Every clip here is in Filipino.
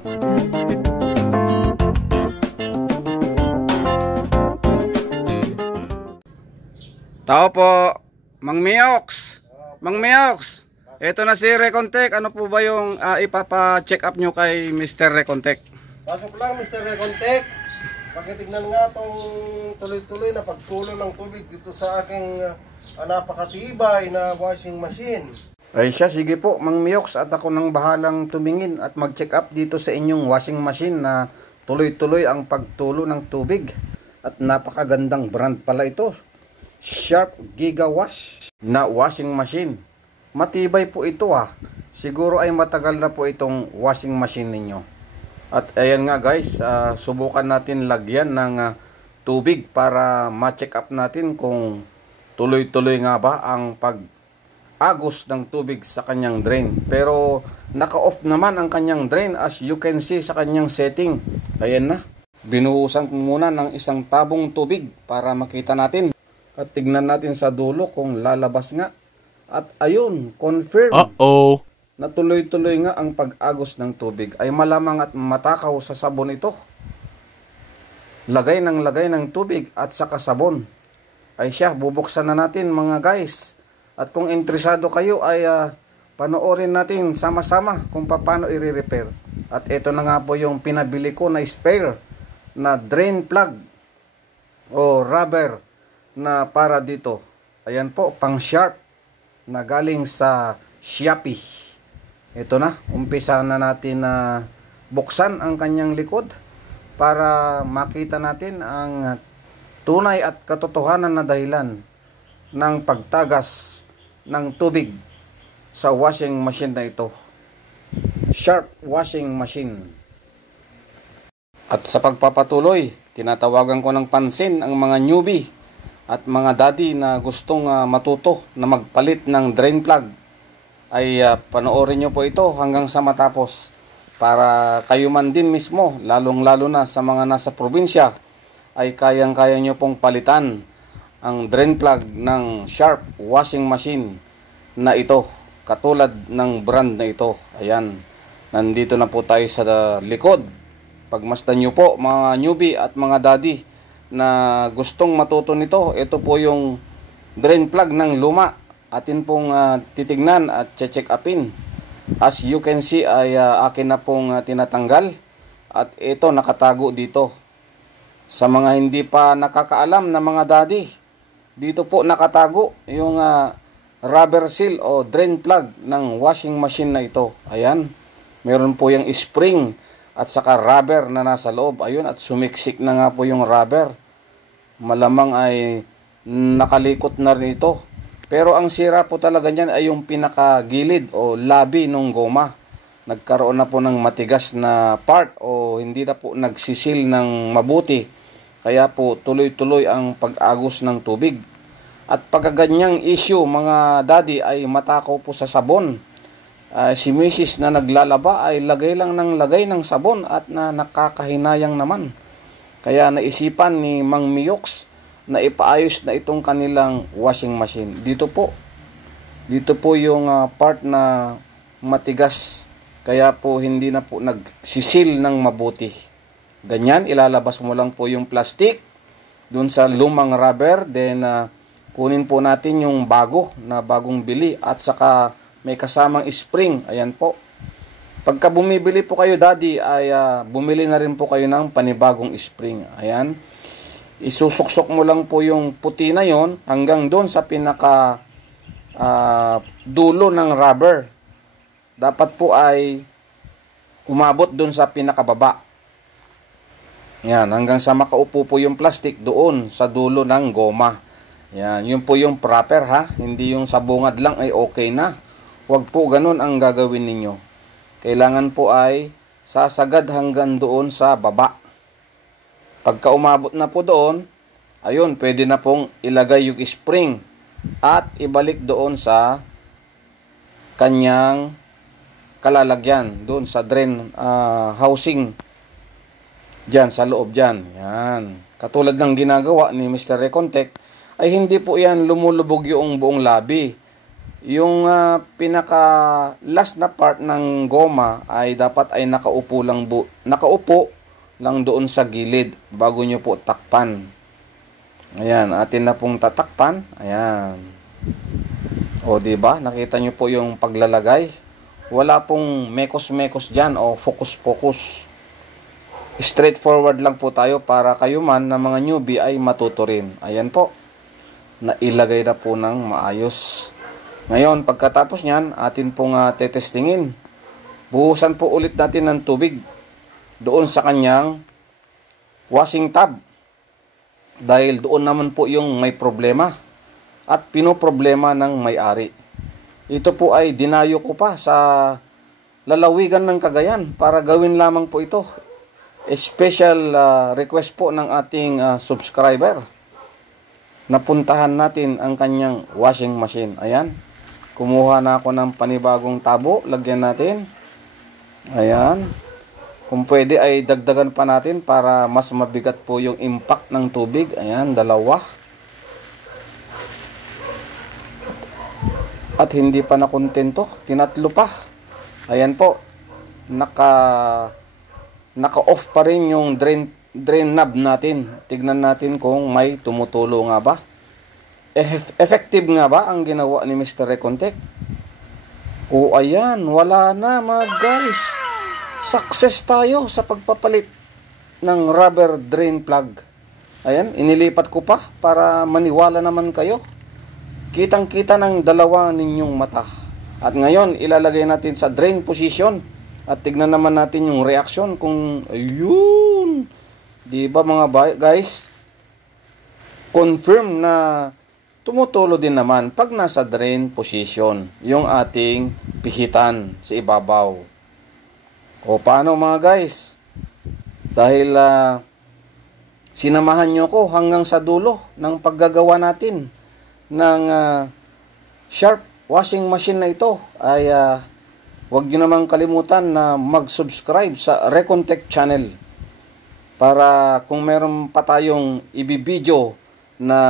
Tao po, Mang Miox. Mang Miox, ito na si Recontech. Ano po ba yung ipapa-check up nyo kay Mr. Recontech? Pasok lang Mr. Recontech. Pakitignan nga itong tuloy-tuloy na pagtulo ng tubig dito sa aking napakatibay na washing machine. Ay siya, sige po Mang Miox, at ako nang bahalang tumingin at mag-check up dito sa inyong washing machine na tuloy-tuloy ang pagtulo ng tubig. At napakagandang brand pala ito. Sharp Gigawash na washing machine. Matibay po ito Siguro ay matagal na po itong washing machine ninyo. At ayan nga guys, subukan natin lagyan ng tubig para ma-check up natin kung tuloy-tuloy nga ba ang pag-agos ng tubig sa kanyang drain. Pero naka-off naman ang kanyang drain, as you can see sa kanyang setting. Ayan na. Binuhusan ko muna ng isang tabong tubig para makita natin. At tignan natin sa dulo kung lalabas nga. At ayun, confirm na tuloy-tuloy nga ang pag-agos ng tubig. Ay malamang at matakaw sa sabon ito. Lagay ng tubig at saka sabon. Ay siya, bubuksan na natin mga guys. At kung interesado kayo ay panoorin natin sama-sama kung paano i-repair. At ito na nga po yung pinabili ko na spare na drain plug o rubber na para dito. Ayan po, pang Sharp na galing sa Shopee. Ito na, umpisa na natin na buksan ang kanyang likod para makita natin ang tunay at katotohanan na dahilan ng pagtagas ng tubig sa washing machine na ito. Sharp washing machine. At sa pagpapatuloy, tinatawagan ko ng pansin ang mga newbie at mga daddy na gustong matuto na magpalit ng drain plug. Ay panoorin nyo po ito hanggang sa matapos para kayo man din mismo, lalong-lalo na sa mga nasa probinsya, ay kayang-kaya nyo pong palitan ang drain plug ng Sharp washing machine na ito, katulad ng brand na ito. Ayan, nandito na po tayo sa likod. Pagmasdan nyo po mga newbie at mga daddy na gustong matuto nito. Ito po yung drain plug ng luma. Atin pong titignan at check upin. As you can see ay akin na pong tinatanggal. At ito nakatago dito. Sa mga hindi pa nakakaalam na mga daddy, dito po nakatago yung rubber seal o drain plug ng washing machine na ito. Ayan. Meron po yung spring at saka rubber na nasa loob. Ayun, at sumiksik na nga po yung rubber. Malamang ay nakalikot na rin ito. Pero ang sira po talaga niyan ay yung pinakagilid o labi ng goma. Nagkaroon na po ng matigas na part o hindi na po nagsisil ng mabuti. Kaya po tuloy-tuloy ang pag-agos ng tubig. At pagkaganyang issue mga daddy ay matakaw po sa sabon. Si Mrs. na naglalaba ay lagay lang ng lagay ng sabon at nakakahinayang naman. Kaya naisipan ni Mang Miox na ipaayos na itong kanilang washing machine. Dito po yung part na matigas. Kaya po hindi na po nagsisil ng mabuti. Ganyan, ilalabas mo lang po yung plastic dun sa lumang rubber. Then kunin po natin yung bagong bili at saka may kasamang spring. Ayan po. Pagka bumibili po kayo daddy ay bumili na rin po kayo ng panibagong spring. Ayan. Isusuksok mo lang po yung puti na yon hanggang doon sa pinaka dulo ng rubber. Dapat po ay umabot doon sa pinakababa. Yan, hanggang sa makaupo po yung plastic doon sa dulo ng goma. Yan, yun po yung proper hindi yung sa bungad lang ay okay na. Huwag po ganun ang gagawin ninyo. Kailangan po ay sasagad hanggang doon sa baba. Pagka umabot na po doon, ayun, pwede na pong ilagay yung spring at ibalik doon sa kanyang kalalagyan, doon sa drain housing dyan, sa loob dyan. Yan. Katulad ng ginagawa ni Mr. Recontech, ay hindi po yan lumulubog yung buong labi. yung pinaka last na part ng goma ay dapat ay nakaupo lang doon sa gilid bago nyo po takpan. Ayan, atin na pong tatakpan. Ayan. O, diba? Nakita nyo po yung paglalagay. Wala pong mekos-mekos dyan o focus-focus. Straightforward lang po tayo para kayo man na mga newbie ay matuto rin. Ayan po. Nailagay na po ng maayos. Ngayon, pagkatapos nyan, atin pong tetestingin. Buhusan po ulit natin ng tubig doon sa kanyang washing tub. Dahil doon naman po yung may problema at pinoproblema ng may-ari. Ito po ay dinayo ko pa sa lalawigan ng Cagayan para gawin lamang po ito. Special request po ng ating subscriber. Napuntahan natin ang kanyang washing machine. Ayan. Kumuha na ako ng panibagong tabo. Lagyan natin. Ayan. Kung pwede ay dagdagan pa natin para mas mabigat po yung impact ng tubig. Ayan, 2. At hindi pa nakontento, 3 pa. Ayan po. Naka-off pa rin yung drain knob natin. Tignan natin kung may tumutulo nga ba. Effective nga ba ang ginawa ni Mr. Recontech? O ayan, wala na mga guys. Success tayo sa pagpapalit ng rubber drain plug. Ayan, inilipat ko pa para maniwala naman kayo. Kitang-kita ng dalawa ninyong mata. At ngayon, ilalagay natin sa drain position. At tignan naman natin yung reaction kung ayun. Diba mga guys? Confirm na tumutulo din naman pag nasa drain position yung ating pihitan sa ibabaw. O paano mga guys? Dahil sinamahan nyo ko hanggang sa dulo ng paggagawa natin ng sharp washing machine na ito, ay huwag nyo namang kalimutan na mag-subscribe sa Recontech channel para kung meron pa tayong ibibideo na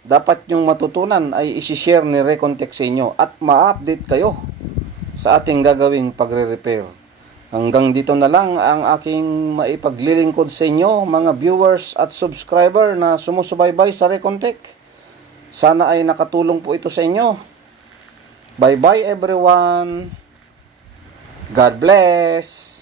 dapat nyong matutunan ay isi-share ni Recontech sa inyo at ma-update kayo sa ating gagawing pagre-repair. Hanggang dito na lang ang aking maipaglilingkod sa inyo mga viewers at subscriber na sumusubaybay sa Recontech. Sana ay nakatulong po ito sa inyo. Bye bye everyone. God bless.